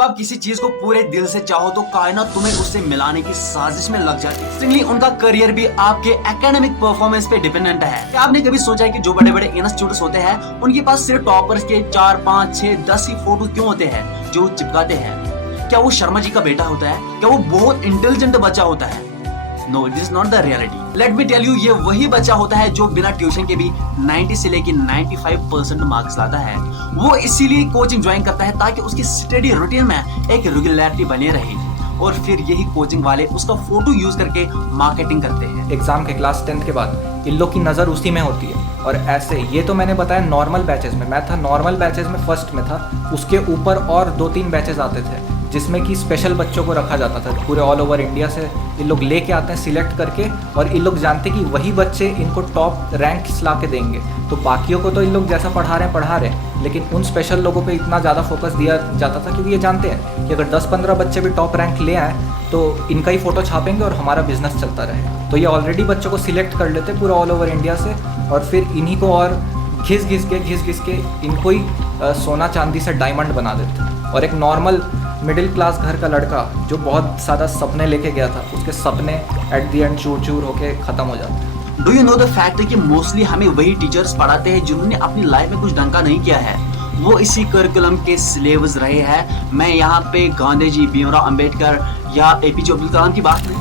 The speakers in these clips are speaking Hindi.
जब आप किसी चीज को पूरे दिल से चाहो तो कायनात तुम्हें उससे मिलाने की साजिश में लग जाती है। सिंगली उनका करियर भी आपके एकेडमिक परफॉर्मेंस पे डिपेंडेंट है। क्या आपने कभी सोचा है कि जो बड़े बड़े इंस्टीट्यूट्स होते हैं उनके पास सिर्फ टॉपर्स के 4, 5, 6, 10 ही फोटो क्यों होते हैं जो चिपकाते हैं? क्या वो शर्मा जी का बेटा होता है? क्या वो बहुत इंटेलिजेंट बच्चा होता है? No, it is not the reality. Let me tell you, ये वही बच्चा होता है जो बिना ट्यूशन के भी 90 से लेके 95% मार्क्स लाता है। वो इसीलिए कोचिंग ज्वाइन करता है ताकि उसकी स्टडी रूटीन में एक रेगुलरिटी बने रहे, और फिर यही कोचिंग वाले उसका फोटो यूज करके मार्केटिंग करते हैं। एग्जाम के क्लास 10th के बाद इन लोग की नज़र उसी में होती है। और ऐसे ये तो मैंने बताया नॉर्मल बैचेस में, मैं था नॉर्मल बैचेस में फर्स्ट में था। उसके ऊपर और 2-3 बैचेस आते थे जिसमें कि स्पेशल बच्चों को रखा जाता था। पूरे ऑल ओवर इंडिया से इन लोग लेके आते हैं सिलेक्ट करके, और इन लोग जानते कि वही बच्चे इनको टॉप रैंक्स ला के देंगे। तो बाकियों को तो इन लोग जैसा पढ़ा रहे हैं, लेकिन उन स्पेशल लोगों पे इतना ज़्यादा फोकस दिया जाता था क्योंकि ये जानते हैं कि अगर 10-15 बच्चे भी टॉप रैंक ले आए तो इनका ही फ़ोटो छापेंगे और हमारा बिजनेस चलता रहे। तो ये ऑलरेडी बच्चों को सिलेक्ट कर लेते पूरा ऑल ओवर इंडिया से, और फिर इन्हीं को और घिस घिस के इनको ही सोना चांदी से डायमंड बना देते। और एक नॉर्मल मिडिल क्लास घर का लड़का जो बहुत ज़्यादा सपने लेके गया था, उसके सपने एट द एंड चूर चूर होके ख़त्म हो जाते हैं। Do you know the fact कि मोस्टली हमें वही टीचर्स पढ़ाते हैं जिन्होंने अपनी लाइफ में कुछ ढंग का नहीं किया है। वो इसी करिकुलम के सिलेबस रहे हैं। मैं यहाँ पे गांधी जी, भीमराव अंबेडकर या एपीजे अब्दुल कलाम की बात नहीं।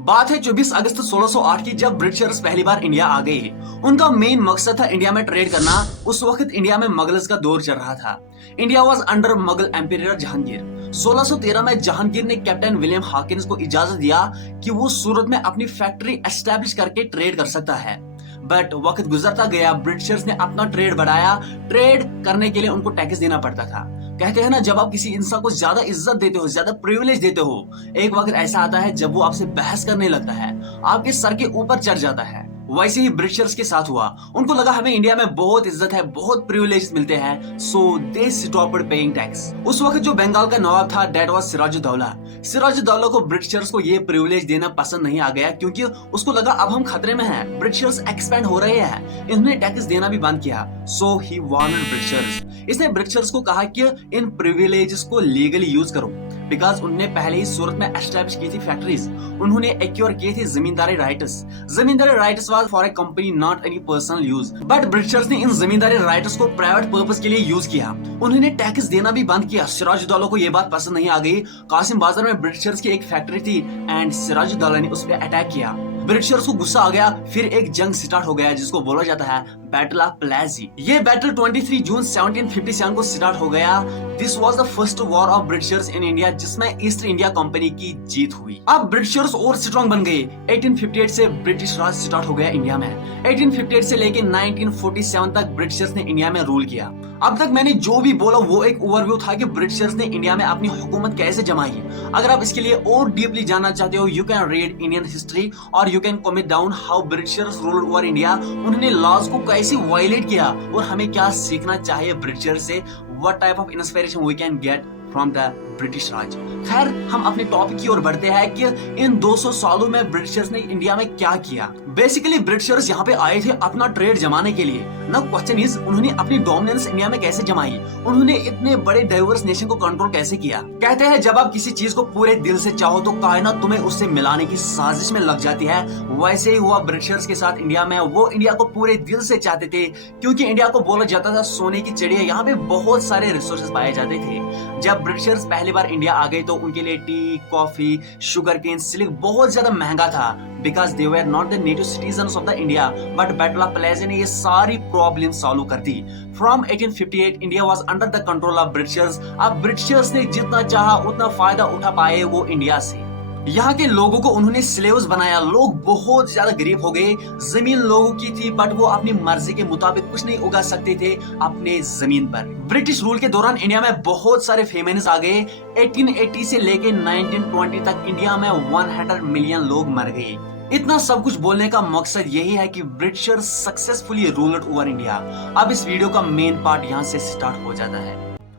बात है 24 अगस्त 1608 की, जब ब्रिटिशर्स पहली बार इंडिया आ गए। उनका मेन मकसद था इंडिया में ट्रेड करना। उस वक्त इंडिया में मुगल्स का दौर चल रहा था। India was under Mughal emperor Jahangir. 1613 में जहांगीर ने कैप्टन विलियम हॉकिंस को इजाजत दिया कि वो सूरत में अपनी फैक्ट्री एस्टैब्लिश करके ट्रेड कर सकता है। बट वक्त गुजरता गया, ब्रिटिशर्स ने अपना ट्रेड बढ़ाया। ट्रेड करने के लिए उनको टैक्स देना पड़ता था। कहते हैं ना, जब आप किसी इंसान को ज्यादा इज्जत देते हो, ज्यादा प्रिविलेज देते हो, एक वक्त ऐसा आता है जब वो आपसे बहस करने लगता है, आपके सर के ऊपर चढ़ जाता है। वैसे ही ब्रिटिशर्स के साथ हुआ। उनको लगा हमें इंडिया में बहुत इज्जत है, बहुत प्रिविलेज मिलते हैं, सो दे स्टॉप्ड पेइंग टैक्स। उस वक्त जो बंगाल का नवाब था, दैट वाज सिराजुद्दौला। सिराजुद्दौला को ब्रिटिशर्स को ये प्रिविलेज देना पसंद नहीं आ गया क्योंकि उसको लगा अब हम खतरे में हैं, ब्रिटिशर्स एक्सपेंड हो रहे हैं। इन्होंने टैक्स देना भी बंद किया। सो ही वार्नड ब्रिटिशर्स। इसने ब्रिटिशर्स को कहा कि इन प्रिविलेजेस को लीगली यूज करो, बिकॉज उन्होंने पहले ही सूरत में एस्टैब्लिश की थी फैक्ट्रीज। उन्होंने एक्योर किए थे zamindari rights. Zamindari rights was for a company, not any personal use. But britishers ने इन जमींदारी राइट्स को प्राइवेट पर्पस के लिए यूज किया। उन्होंने टैक्स देना भी बंद किया। सिराजुद्दौला को यह बात पसंद नहीं आ गई। कासिम बाजार में ब्रिटिशर्स की एक फैक्ट्री थी एंड सिराजुद्दौला ने उस पर अटैक किया। ब्रिटिशर्स को गुस्सा आ गया। फिर एक जंग स्टार्ट हो गया जिसको बोला जाता है बैटल ऑफ प्लाजी। ये बैटल 23 जून 1757 को स्टार्ट हो गया। This was the first war of Britishers in India जिसमें ईस्ट इंडिया कंपनी की जीत हुई। अब ब्रिटिशर्स और स्ट्रॉन्ग बन गए। 1858 से ब्रिटिश राज स्टार्ट हो गया इंडिया में। 1858 से लेके 1947 तक ब्रिटिशर्स ने इंडिया में रूल किया। अब तक मैंने जो भी बोला वो एक ओवरव्यू था कि ब्रिटिशर्स ने इंडिया में अपनी हुकूमत कैसे जमाई। अगर आप इसके लिए और डीपली जानना चाहते हो, you can read Indian history और you can comment down how britishers rule over India. उन्होंने लॉज को कैसे वायलेट किया और हमें क्या सीखना चाहिए ब्रिटिशर्स से। What type of inspiration we can get from the British Raj. खैर, हम अपने टॉपिक की ओर बढ़ते हैं कि इन 200 सालों में ब्रिटिशर्स ने इंडिया में क्या किया। बेसिकली ब्रिटिशर्स यहाँ पे आए थे अपना ट्रेड जमाने के लिए। नाउ क्वेश्चन इज, उन्होंने अपनी डोमिनेंस इंडिया में कैसे जमाई? उन्होंने इतने बड़े डाइवर्स नेशन को कंट्रोल कैसे किया? कहते हैं जब आप किसी चीज को पूरे दिल से चाहो तो कायनात तुम्हें उससे मिलाने की साजिश में लग जाती है। वैसे ही हुआ ब्रिटिशर्स के साथ इंडिया में। वो इंडिया को पूरे दिल से चाहते थे क्योंकि इंडिया को बोला जाता था सोने की चिड़िया। यहाँ पे बहुत सारे रिसोर्सेज पाए जाते थे। जब ब्रिटिशर्स पहली बार इंडिया आ गए तो उनके लिए tea, coffee, sugar cane, silk बहुत ज्यादा महंगा था because they were not the native citizens of the India. But battle of Plassey ने ये सारी प्रॉब्लम सॉल्व कर दी। From 1858 India was under the control of britishers. अब ब्रिटिशर्स ने जितना चाहा उतना फायदा उठा पाए वो इंडिया से। यहाँ के लोगों को उन्होंने स्लेव्स बनाया। लोग बहुत ज्यादा गरीब हो गए। जमीन लोगों की थी बट वो अपनी मर्जी के मुताबिक कुछ नहीं उगा सकते थे अपने जमीन पर। ब्रिटिश रूल के दौरान इंडिया में बहुत सारे फेमिनिस्ट आ गए। 1880 से लेके 1920 तक इंडिया में 100 मिलियन लोग मर गए। इतना सब कुछ बोलने का मकसद यही है कि Britishers successfully ruled over India. अब इस वीडियो का मेन पार्ट यहाँ से स्टार्ट हो जाता है।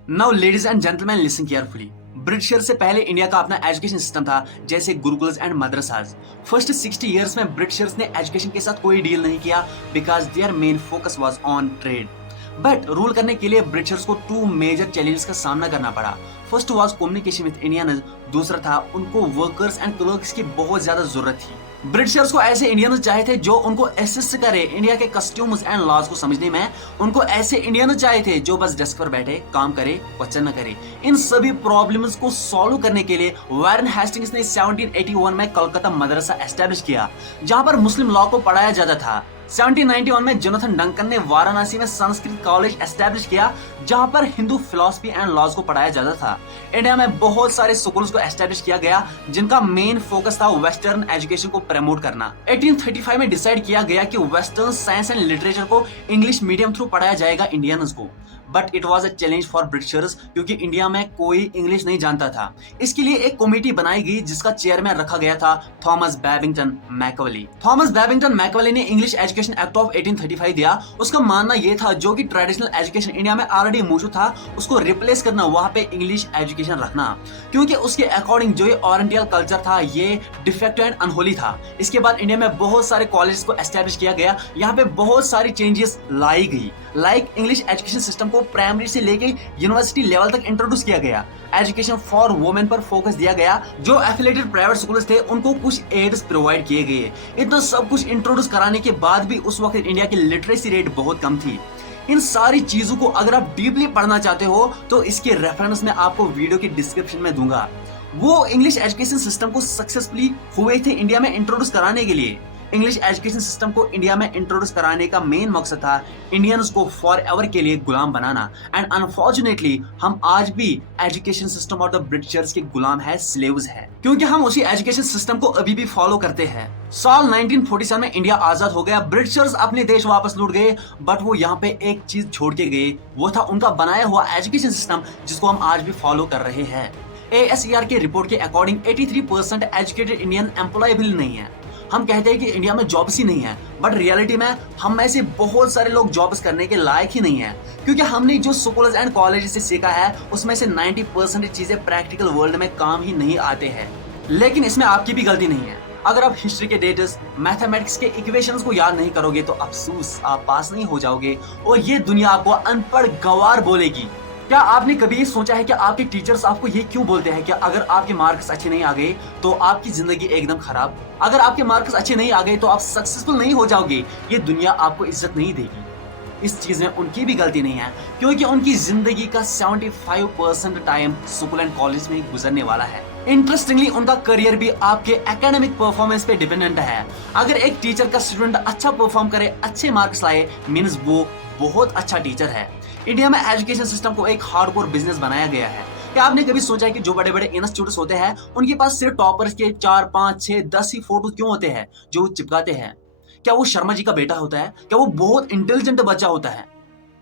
Now ladies and gentleman listen carefully. Britishers से पहले इंडिया का अपना एजुकेशन सिस्टम था, जैसे gurukuls and madrasas. First 60 years में ब्रिटिशर्स ने एजुकेशन के साथ कोई डील नहीं किया because their main focus was on trade. But rule करने के लिए ब्रिटिशर्स को 2 मेजर चैलेंजेस का सामना करना पड़ा। First was communication with Indians, दूसरा था उनको वर्कर्स एंड क्लर्क्स की बहुत ज्यादा जरूरत थी। ब्रिटिशर्स को ऐसे इंडियंस चाहिए थे जो उनको असिस्ट करे इंडिया के कस्टम्स एंड लॉज को समझने में। उनको ऐसे इंडियंस चाहिए थे जो बस डेस्क पर बैठे काम करे, क्वेश्चन न करे। इन सभी प्रॉब्लम्स को सॉल्व करने के लिए वारेन हेस्टिंग्स ने 1781 में कलकत्ता मदरसा एस्टेब्लिश किया, जहां पर मुस्लिम लॉ को पढ़ाया जाता था। 1791 में जोनाथन डंकन ने वाराणसी में संस्कृत कॉलेज एस्टेब्लिश किया, जहां पर हिंदू फिलॉसफी एंड लॉज को पढ़ाया जाता था। इंडिया में बहुत सारे स्कूल्स को एस्टेब्लिश किया गया, जिनका मेन फोकस था वेस्टर्न एजुकेशन को प्रमोट करना। 1835 में डिसाइड किया गया कि वेस्टर्न साइंस एंड लिटरेचर को इंग्लिश मीडियम थ्रू पढ़ाया जाएगा इंडियंस को। But it was a challenge for Britishers, क्योंकि इंडिया में कोई इंग्लिश नहीं जानता था। इसके लिए एक कमेटी बनाई गई, जिसका चेयरमैन रखा गया था थॉमस बैबिंगटन मैकवली। थॉमस बैबिंगटन मैकवली ने इंग्लिश एजुकेशन एक्ट ऑफ 1835 दिया। उसका मानना यह था जो कि ट्रेडिशनल एजुकेशन इंडिया में ऑलरेडी मौजूद था, उसको रिप्लेस करना, वहां पे इंग्लिश एजुकेशन रखना, क्योंकि उसके अकॉर्डिंग जो ये ओरिएंटल कल्चर था ये डिफेक्टिव एंड अनहोली था। इसके बाद इंडिया में बहुत सारे कॉलेज को एस्टेब्लिश किया गया। यहाँ पे बहुत सारी चेंजेस लाई गई, लाइक इंग्लिश एजुकेशन सिस्टम को प्राइमरी से लेके यूनिवर्सिटी लेवल तक इंट्रोड्यूस किया गया। एजुकेशन फॉर वुमेन पर फोकस दिया गया। जो एफिलिएटेड प्राइवेट स्कूल्स थे उनको कुछ एड्स प्रोवाइड किए गए। इतना सब कुछ इंट्रोड्यूस कराने के बाद भी उस वक्त इंडिया की लिटरेसी रेट बहुत कम थी। इन सारी चीजों को अगर आप डीपली पढ़ना चाहते हो तो इसके रेफरेंस मैं आपको वीडियो के डिस्क्रिप्शन में दूंगा। वो इंग्लिश एजुकेशन सिस्टम को सक्सेसफुली हुए थे इंडिया में इंट्रोड्यूस कराने के लिए। इंग्लिश एजुकेशन सिस्टम को इंडिया में इंट्रोड्यूस कराने का मेन मकसद था इंडियंस को फॉर एवर के लिए गुलाम बनाना। एंड अनफॉर्चुनेटली हम आज भी एजुकेशन सिस्टम और द ब्रिटिशर्स के गुलाम है, स्लेव्स है, क्योंकि हम उसी एजुकेशन सिस्टम को अभी भी फॉलो करते हैं। साल 1947 में इंडिया आजाद हो गया, ब्रिटिशर्स अपने देश वापस लौट गए, बट वो यहाँ पे एक चीज छोड़ के गए, वो था उनका बनाया हुआ एजुकेशन सिस्टम, जिसको हम आज भी फॉलो कर रहे हैं। ASER के रिपोर्ट के अकॉर्डिंग 83% एजुकेटेड इंडियन एम्प्लॉयबल नहीं है। हम कहते हैं कि इंडिया में जॉब्स ही नहीं है, बट रियलिटी में हम में से बहुत सारे लोग जॉब्स करने के लायक ही नहीं है, क्योंकि हमने जो स्कूल्स एंड कॉलेज से सीखा है उसमें से 90% चीजें प्रैक्टिकल वर्ल्ड में काम ही नहीं आते हैं। लेकिन इसमें आपकी भी गलती नहीं है। अगर आप हिस्ट्री के डेट्स, मैथमेटिक्स के इक्वेशंस को याद नहीं करोगे तो अफसोस, आप पास नहीं हो जाओगे और ये दुनिया आपको अनपढ़ गंवार बोलेगी। क्या आपने कभी सोचा है कि आपके टीचर्स आपको ये क्यों बोलते हैं कि अगर आपके मार्क्स अच्छे नहीं आ गए तो आपकी जिंदगी एकदम खराब, अगर आपके मार्क्स अच्छे नहीं आ गए तो आप सक्सेसफुल नहीं हो जाओगे, ये दुनिया आपको इज्जत नहीं देगी। इस चीज में उनकी भी गलती नहीं है, क्योंकि उनकी जिंदगी का 75% टाइम स्कूल एंड कॉलेज में गुजरने वाला है। इंटरेस्टिंगली उनका करियर भी आपके एकेडमिक परफॉर्मेंस पे डिपेंडेंट है। अगर एक टीचर का स्टूडेंट अच्छा परफॉर्म करे, अच्छे मार्क्स लाए, मीन्स वो बहुत अच्छा टीचर है। इंडिया में एजुकेशन सिस्टम को एक हार्डकोर बिजनेस बनाया गया है। क्या आपने कभी सोचा है कि जो बड़े बड़े इंस्टीट्यूट्स होते हैं उनके पास सिर्फ टॉपर्स के 4, 5, 6, 10 ही फोटो क्यों होते हैं जो चिपकाते हैं? क्या वो शर्मा जी का बेटा होता है? क्या वो बहुत इंटेलिजेंट बच्चा होता है?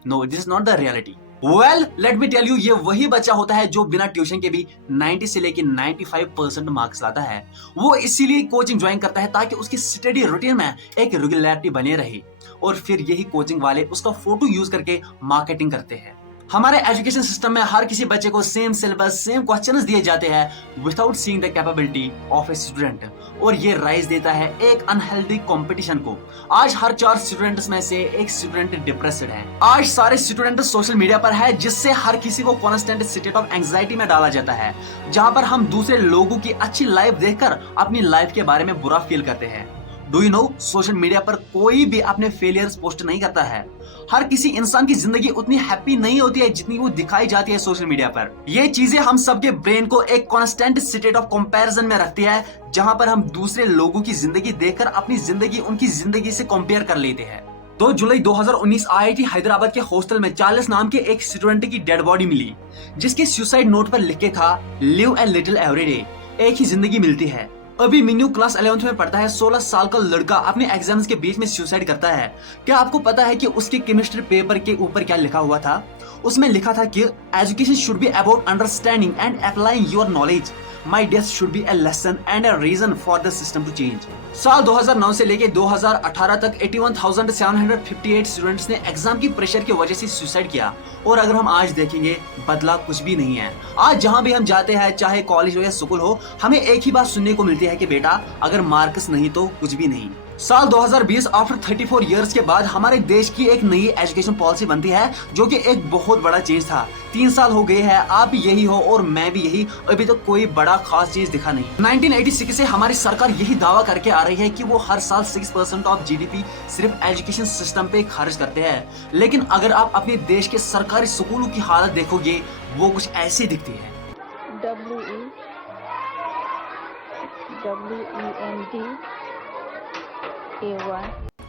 No, this is not the reality. Well, let me tell you, ये वही बच्चा होता है जो बिना ट्यूशन के भी 90 से लेके 95% मार्क्स लाता है। वो इसीलिए कोचिंग ज्वाइन करता है ताकि उसकी स्टडी रूटीन में एक रेगुलरिटी बने रहे, और फिर यही कोचिंग वाले उसका फोटो यूज करके मार्केटिंग करते हैं। हमारे एजुकेशन सिस्टम में हर किसी बच्चे को सेम सिलेबस, सेम क्वेश्चंस दिए जाते हैं without seeing the capability of a student, और ये राइज देता है एक अनहेल्दी कंपटीशन को। आज हर 4 स्टूडेंट्स में से एक स्टूडेंट डिप्रेस्ड है। आज सारे स्टूडेंट सोशल मीडिया पर है, जिससे हर किसी को कॉन्स्टेंट स्टेट ऑफ एंजाइटी में डाला जाता है, जहां पर हम दूसरे लोगों की अच्छी लाइफ देखकर अपनी लाइफ के बारे में बुरा फील करते हैं। Do you know, social media पर कोई भी अपने फेलियर्स पोस्ट नहीं करता है। हर किसी इंसान की जिंदगी उतनी हैप्पी नहीं होती है जितनी वो दिखाई जाती है सोशल मीडिया पर। ये चीजें हम सबके ब्रेन को एक कांस्टेंट स्टेट ऑफ कंपैरिजन में रखती है, जहां पर हम दूसरे लोगों की जिंदगी देखकर अपनी जिंदगी उनकी जिंदगी से कंपेयर कर लेते हैं। 2 जुलाई 2019 IIT हैदराबाद के हॉस्टल में चार्ल्स नाम के एक स्टूडेंट की डेड बॉडी मिली, जिसके सुसाइड नोट पर लिख के था, live a little every day, एक ही जिंदगी मिलती है। अभी मिन्नू क्लास 11th में पढ़ता है। 16 साल का लड़का अपने एग्जाम्स के बीच में सुसाइड करता है। क्या आपको पता है कि उसके केमिस्ट्री पेपर के ऊपर क्या लिखा हुआ था? उसमें लिखा था कि education should be about understanding and applying your knowledge, My death should be a lesson and a reason for the system to change. साल 2009 से लेके 2018 तक 81,758 स्टूडेंट्स ने एग्जाम की प्रेशर की वजह से सुसाइड किया। और अगर हम आज देखेंगे, बदला कुछ भी नहीं है। आज जहां भी हम जाते हैं, चाहे कॉलेज हो या स्कूल हो, हमें एक ही बात सुनने को मिलती है कि बेटा अगर मार्क्स नहीं तो कुछ भी नहीं। साल 2020 आफ्टर 34 इयर्स के बाद हमारे देश की एक नई एजुकेशन पॉलिसी बनती है, जो कि एक बहुत बड़ा चेंज था। 3 साल हो गए हैं, आप भी यही हो और मैं भी यही, अभी तक कोई बड़ा खास चीज दिखा नहीं। 1986 से हमारी सरकार यही दावा करके आ रही है कि वो हर साल 6% ऑफ जीडीपी सिर्फ एजुकेशन सिस्टम पे खर्च करते हैं। लेकिन अगर आप अपने देश के सरकारी स्कूलों की हालत देखोगे, वो कुछ ऐसी दिखती है।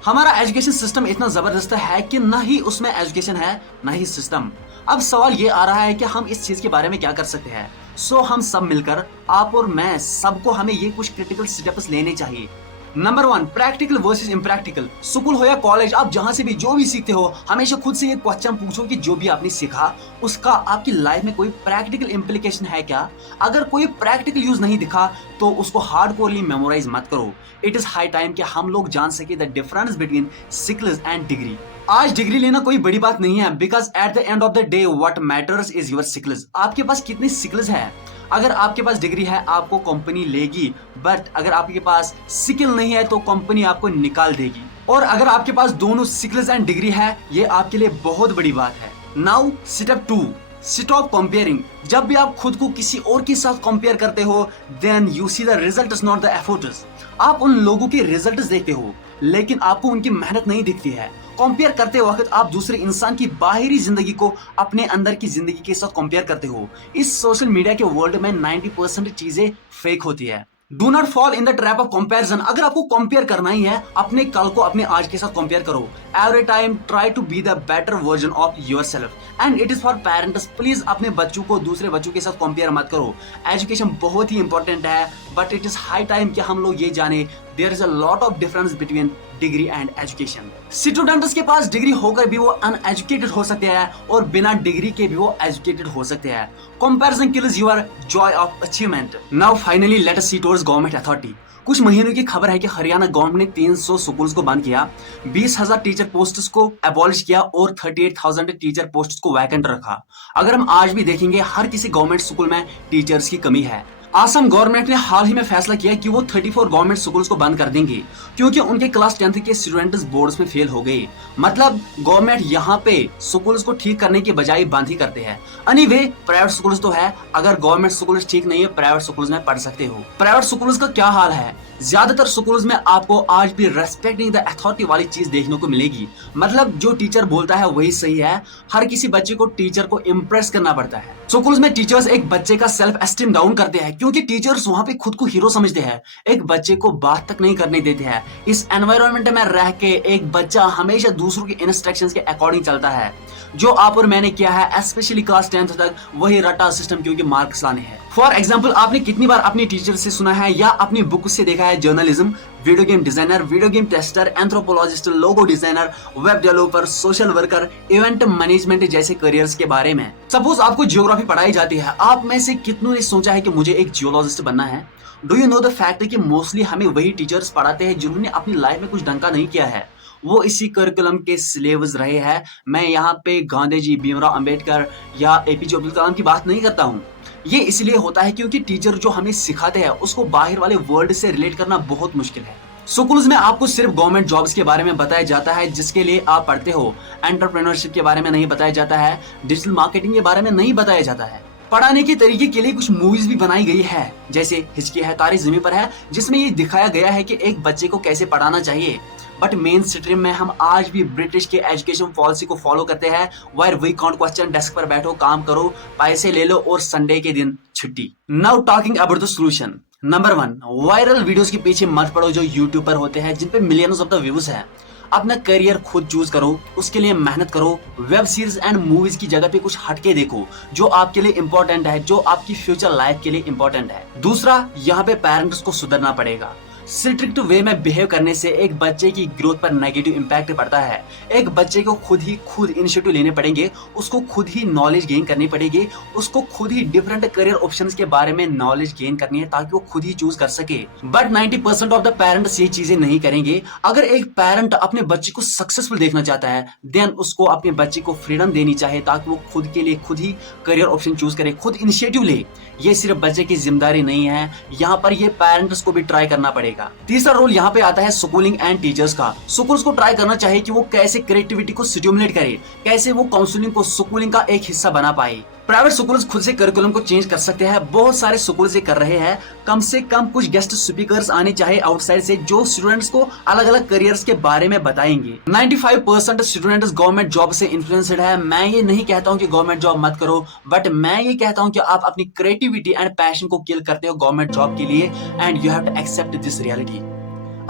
हमारा एजुकेशन सिस्टम इतना जबरदस्त है कि ना ही उसमें एजुकेशन है, ना ही सिस्टम। अब सवाल ये आ रहा है कि हम इस चीज के बारे में क्या कर सकते हैं। सो हम सब मिलकर, आप और मैं, सबको हमें ये कुछ क्रिटिकल स्टेप्स लेने चाहिए। Number 1, practical versus impractical. School हो या कॉलेज, आप जहां से भी जो भी सीखते हो, हमेशा खुद से ये क्वेश्चन पूछो कि जो भी आपने सीखा उसका आपकी लाइफ में कोई प्रैक्टिकल इम्प्लीकेशन है क्या। अगर कोई प्रैक्टिकल यूज नहीं दिखा तो उसको हार्डकोरली मेमोराइज मत करो। इट इज हाई टाइम कि हम लोग जान सके the difference between skills and degree. आज डिग्री लेना कोई बड़ी बात नहीं है, because at the end of the day what matters is your skills. आपके पास कितनी स्किल्स है। अगर आपके पास डिग्री है, आपको कंपनी लेगी, बट अगर आपके पास स्किल नहीं है तो कंपनी आपको निकाल देगी। और अगर आपके पास दोनों स्किल्स एंड डिग्री है, ये आपके लिए बहुत बड़ी बात है। Now step 2, stop comparing. जब भी आप खुद को किसी और के साथ कंपेयर करते हो, then you see the result is not the efforts. आप उन लोगों के रिजल्ट देखते हो, लेकिन आपको उनकी मेहनत नहीं दिखती है। कंपेयर करते वक्त आप दूसरे इंसान की बाहरी जिंदगी को अपने अंदर की जिंदगी के साथ कंपेयर करते हो। इस सोशल मीडिया के वर्ल्ड में 90% चीजें फेक होती है। Do not fall in the trap of comparison. अगर आपको कंपेयर करना ही है, अपने कल को अपने आज के साथ कंपेयर करो। Every time try to be the better version of yourself. And it is for parents, please अपने बच्चों को दूसरे बच्चों के साथ कंपेयर मत करो। एजुकेशन बहुत ही इंपॉर्टेंट है, but it is high time कि हम लोग ये जाने there is a lot of difference between degree and education. Students के पास डिग्री होकर भी वो अनएजुकेटेड हो सकते हैं और बिना डिग्री के भी वो एजुकेटेड हो सकते हैं। Comparison kills your joy of achievement. Now finally let us see towards government authority. कुछ महीनों की खबर है कि हरियाणा गवर्नमेंट ने 300 स्कूल्स को बंद किया, 20,000 टीचर पोस्ट्स को एबॉलिश किया और 38,000 टीचर पोस्ट्स को वैकेंट रखा। अगर हम आज भी देखेंगे, हर किसी गवर्नमेंट स्कूल में टीचर्स की कमी है। आसाम गवर्नमेंट ने हाल ही में फैसला किया कि वो 34 गवर्नमेंट स्कूल्स को बंद कर देंगे, क्योंकि उनके क्लास 10th के स्टूडेंट्स बोर्ड्स में फेल हो गए। मतलब गवर्नमेंट यहाँ पे स्कूल्स को ठीक करने के बजाय बंद ही करते हैं। एनीवे, प्राइवेट स्कूल्स तो है, अगर गवर्नमेंट स्कूल्स ठीक नहीं है, प्राइवेट स्कूल्स में पढ़ सकते हो। प्राइवेट स्कूल्स का क्या हाल है? ज्यादातर स्कूल्स में आपको आज भी रेस्पेक्टिंग द अथॉरिटी वाली चीज देखने को मिलेगी। मतलब जो टीचर बोलता है वही सही है। हर किसी बच्चे को टीचर को इम्प्रेस करना पड़ता है। स्कूल्स में टीचर्स एक बच्चे का सेल्फ एस्टीम डाउन करते हैं, क्योंकि टीचर्स वहां पे खुद को हीरो समझते हैं। एक बच्चे को बात तक नहीं करने देते हैं। इस एनवायरनमेंट में रह के एक बच्चा हमेशा दूसरों के इंस्ट्रक्शंस के अकॉर्डिंग चलता है। जो आप और मैंने किया है, स्पेशली क्लास 10th तक, वही रटा सिस्टम, क्योंकि मार्क्स लाने हैं। फॉर एग्जाम्पल, आपने कितनी बार अपनी टीचर से सुना है या अपनी बुक से देखा है journalism, video game designer, video game tester, anthropologist, logo designer, web developer, social worker, event management जैसे करियर्स के बारे में। सपोज आपको ज्योग्राफी पढ़ाई जाती है, आप में से कितनों ने सोचा है कि मुझे एक जियोलॉजिस्ट बनना है? Do you know the fact कि मोस्टली हमें वही टीचर्स पढ़ाते हैं जिन्होंने अपनी लाइफ में कुछ ढंग का नहीं किया है। वो इसी करिकुलम के स्लेव्स रहे हैं। मैं यहाँ पे गांधी जी, भीमराव अंबेडकर या एपीजे अब्दुल कलाम की बात नहीं करता हूँ। ये इसलिए होता है क्योंकि टीचर जो हमें सिखाते हैं उसको बाहर वाले वर्ल्ड से रिलेट करना बहुत मुश्किल है। स्कूल्स में आपको सिर्फ गवर्नमेंट जॉब्स के बारे में बताया जाता है जिसके लिए आप पढ़ते हो। एंटरप्रेन्योरशिप के बारे में नहीं बताया जाता है, डिजिटल मार्केटिंग के बारे में नहीं बताया जाता है। पढ़ाने के तरीके के लिए कुछ मूवीज भी बनाई गई है, जैसे हिचकी है तारी ज़मीं पर है, जिसमें ये दिखाया गया है कि एक बच्चे को कैसे पढ़ाना चाहिए। बट मेन स्ट्रीम में हम आज भी ब्रिटिश के एजुकेशन पॉलिसी को फॉलो करते हैं, where we can't question, desk पर बैठो, काम करो, पैसे ले लो और संडे के दिन छुट्टी। Now talking about the solution. Number 1, viral videos के पीछे मत पड़ो जो यूट्यूब पर होते हैं, जिन पे मिलियंस ऑफ द व्यूज है। अपना करियर खुद चूज करो, उसके लिए मेहनत करो। वेब सीरीज एंड मूवीज की जगह पे कुछ हटके देखो जो आपके लिए इंपॉर्टेंट है, जो आपकी फ्यूचर लाइफ के लिए इंपॉर्टेंट है। दूसरा, यहाँ पे पेरेंट्स को सुधरना पड़ेगा। स्ट्रिक्ट वे में बिहेव करने से एक बच्चे की ग्रोथ पर नेगेटिव इम्पैक्ट पड़ता है। एक बच्चे को खुद इनिशिएटिव लेने पड़ेंगे, उसको खुद ही नॉलेज गेन करनी पड़ेगी, उसको खुद ही डिफरेंट करियर ऑप्शंस के बारे में नॉलेज गेन करनी है ताकि वो खुद ही चूज कर सके। बट 90% ऑफ द पेरेंट्स ये चीजें नहीं करेंगे। अगर एक पेरेंट अपने बच्चे को सक्सेसफुल देखना चाहता है, देन उसको अपने बच्चे को फ्रीडम देनी चाहिए ताकि वो खुद के लिए खुद ही करियर ऑप्शन चूज करे, खुद इनिशिएटिव ले। ये सिर्फ बच्चे की जिम्मेदारी नहीं है, यहाँ पर ये पेरेंट्स को भी ट्राई करना पड़ेगा। तीसरा रोल यहाँ पे आता है स्कूलिंग एंड टीचर्स का। स्कूल्स को ट्राई करना चाहिए कि वो कैसे क्रिएटिविटी को स्टिमुलेट करे, कैसे वो काउंसलिंग को स्कूलिंग का एक हिस्सा बना पाए। प्राइवेट स्कूल्स खुद से करिकुलम को चेंज कर सकते हैं, बहुत सारे स्कूल्स ये कर रहे हैं। कम से कम कुछ गेस्ट स्पीकर्स आने चाहिए आउटसाइड से जो स्टूडेंट्स को अलग अलग करियर्स के बारे में बताएंगे। 95% स्टूडेंट्स गवर्नमेंट जॉब से इन्फ्लुएंस्ड है। मैं ये नहीं कहता हूँ कि गवर्नमेंट जॉब मत करो, बट मैं ये कहता हूँ कि आप अपनी क्रिएटिविटी एंड पैशन को किल करते हो गवर्नमेंट जॉब के लिए, and you have to accept this reality.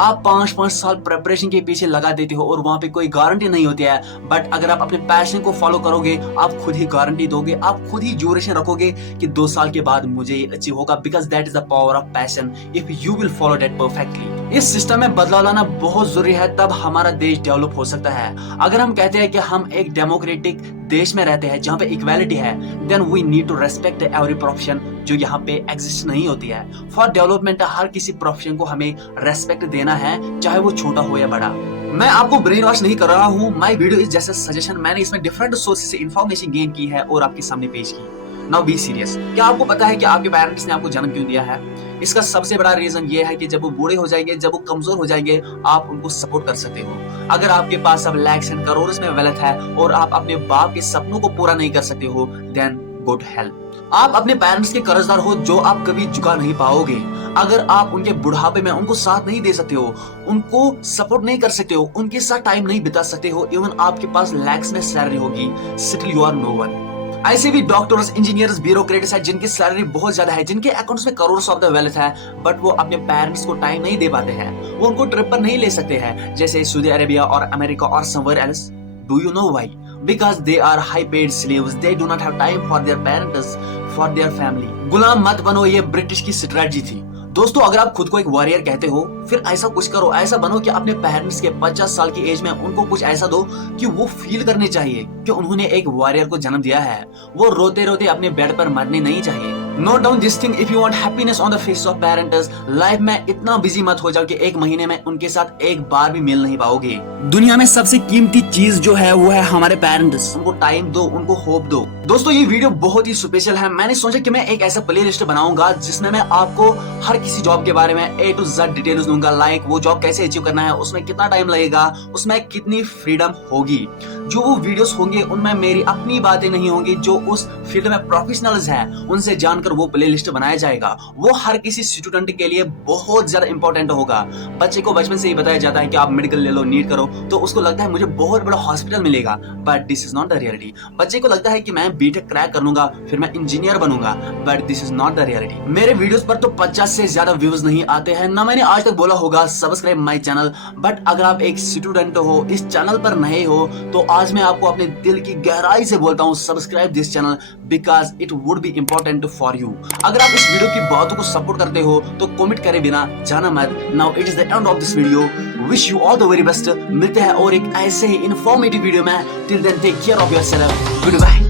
आप 5-5 साल प्रिपरेशन के पीछे लगा देते हो और वहां पे कोई गारंटी नहीं होती है, बट अगर आप अपने पैशन को फॉलो करोगे, आप खुद ही गारंटी दोगे, आप खुद ही ड्यूरेशन रखोगे कि 2 साल के बाद मुझे ये अचीव होगा, because that is the power of passion if you will follow that perfectly. इस सिस्टम में बदलाव लाना बहुत जरूरी है, तब हमारा देश डेवलप हो सकता है। अगर हम कहते हैं कि हम एक डेमोक्रेटिक देश में रहते हैं जहाँ पे इक्वालिटी है, then we need to respect every profession जो यहाँ पे एग्जिस्ट नहीं होती है। फॉर डेवलपमेंट हर किसी प्रोफेशन को हमें रेस्पेक्ट देना है, चाहे वो छोटा हो या बड़ा। मैं आपको ब्रेन वॉश नहीं कर रहा हूँ, my video is just suggestion. मैंने इसमें डिफरेंट सोर्सेज से इंफॉर्मेशन गेन की है और आपके सामने पेश की। Now be serious. क्या आपको पता है कि आपके पेरेंट्स ने आपको जन्म क्यों दिया है? इसका सबसे बड़ा रीजन ये है कि जब वो बूढ़े हो जाएंगे, जब वो कमजोर हो जाएंगे, आप उनको सपोर्ट कर सकते हो। अगर आपके पास अब लैक्स एंड करोड़ों में वेल्थ है और आप अपने बाप के सपनों को पूरा नहीं कर सकते हो, देन गो टू हेल। आप अपने पेरेंट्स के कर्जदार हो जो आप कभी चुका नहीं पाओगे। अगर आप उनके बुढ़ापे में उनको साथ नहीं दे सकते हो, उनको सपोर्ट नहीं कर सकते हो, उनके साथ टाइम नहीं बिता सकते हो, इवन आपके पास लैक्स में सैलरी होगी, still you are no one. ऐसे भी डॉक्टर्स, इंजीनियर्स, ब्यूरोक्रेट्स हैं जिनकी सैलरी बहुत ज्यादा है, जिनके अकाउंट्स में करोड़ ऑफ द वेल्थ है, बट वो अपने पेरेंट्स को टाइम नहीं दे पाते हैं, वो उनको ट्रिप पर नहीं ले सकते हैं, जैसे सऊदी अरेबिया और अमेरिका और somewhere else. Do you know why? Because they are high paid slaves, they do not have time for their parents, for their family. गुलाम मत बनो, ये ब्रिटिश की स्ट्रेटजी थी। दोस्तों, अगर आप खुद को एक वॉरियर कहते हो, फिर ऐसा कुछ करो, ऐसा बनो कि अपने पेरेंट्स के 50 साल की एज में उनको कुछ ऐसा दो कि वो फील करने चाहिए कि उन्होंने एक वॉरियर को जन्म दिया है। वो रोते रोते अपने बेड पर मरने नहीं चाहिए। Note down this thing, if you want happiness on the face of parents, life में इतना बिजी मत हो जाओ कि एक महीने में उनके साथ एक बार भी मिल नहीं पाओगे। दुनिया में सबसे कीमती चीज जो है वो है हमारे पेरेंट्स। उनको टाइम दो, उनको होप दो। दोस्तों, ये वीडियो बहुत ही स्पेशल है। मैंने सोचा कि मैं एक ऐसा प्ले लिस्ट बनाऊंगा जिसमें मैं आपको हर किसी जॉब के बारे में A to Z डिटेल्स दूंगा, लाइक वो जॉब कैसे अचीव करना है, उसमें कितना टाइम लगेगा, उसमें कितनी फ्रीडम होगी। जो वो वीडियोस होंगे उनमें मेरी अपनी बातें नहीं होंगी, जो उस फील्ड में प्रोफेशनल्स हैं उनसे जानकर वो प्ले लिस्ट बनाया जाएगा। वो हर किसी स्टूडेंट के लिए बहुत ज्यादा इंपॉर्टेंट होगा। बच्चे को बचपन से ही बताया जाता है कि आप मेडिकल ले लो, नीट करो, तो उसको लगता है मुझे बहुत बड़ा हॉस्पिटल मिलेगा, but this is not the reality. बच्चे को लगता है कि मैं बीटेक क्रैक कर लूंगा, फिर मैं इंजीनियर बनूंगा, but this is not the reality. मेरे वीडियोस पर तो 50 से ज्यादा व्यूज नहीं आते हैं, ना मैंने आज तक बोला होगा सब्सक्राइब माय चैनल, बट अगर आप एक स्टूडेंट हो, इस चैनल पर नए हो, तो आज मैं आपको अपने दिल की गहराई से बोलता हूँ, subscribe this channel because it would be important for you. अगर आप इस वीडियो की बातों को सपोर्ट करते हो तो कमेंट करे बिना जाना मत। Now it is the end of this video. Wish you all the very best. मिलते हैं और एक ऐसे ही इंफॉर्मेटिव वीडियो में। Till then take care of yourself. Good bye.